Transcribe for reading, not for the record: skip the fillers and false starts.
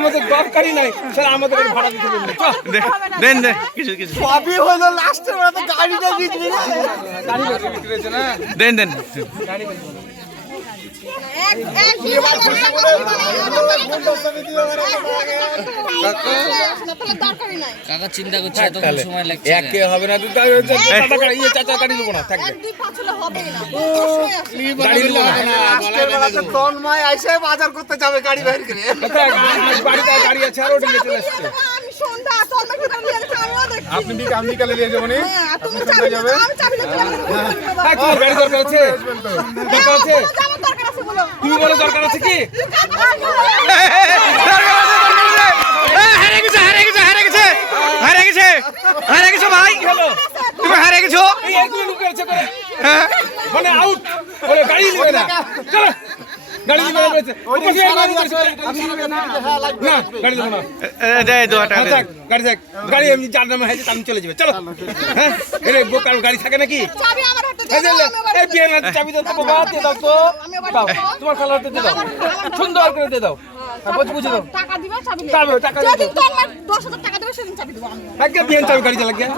আমাদের দরকারই নাই স্যার, আমাদের ভাড়া দিতে বলবে। দেন দেন কিছু কিছু সবই হলো লাস্টে ওরা তো গাড়িটা বিক্রি না, গাড়ি বিক্রি হয়েছে না, দেন দেন গাড়ি কাকা চিন্তা করছে এত সময় লাগছে একে হবে না, চাচা গাড়ি দেবো না, থাকবে গাড়ি দেবো না। তন্ময় এসে বাজার করতে যাবে গাড়ি বাইরে করে, বাড়িতে গাড়ি আছে আর ওটা নিয়ে চলে আসছে। আপনি বিকালে নিয়ে যাবো নি, আপনি সন্ধ্যা যাবে। তোমার গাড়ি দরকার আছে, দরকার আছে, তুমি বলো দরকার আছে কি? হারে গেছো ভাই, তুমি হারে গেছো। এই একগুলো লুকে আছে করে, মানে আউট বলে গাড়ি নেবে না, চলো গাড়ি নেবে বলেছে, না গাড়ি দেবো না, দেয় 2 টাকা থাক গাড়ি থাক, গাড়ি এমনি যার নামে হয়েছে আমি চলে যাবে, চলো। হ্যাঁ এরে বোকার গাড়ি থাকে নাকি? এই বিয়ে না চাবি দাও তো বাবা, দিয়ে দাও তো, দাও তোমার খালার হাতে দিয়ে দাও, সুন্দর করে দিয়ে দাও, বুঝে দাও, টাকা দিবে চাবি টাকা যেদিন তোর 10,000 টাকা দেবে সেদিন চাবি দেবো আমি। একদম বিয়ে চাবি গাড়ি চালাক গিয়া।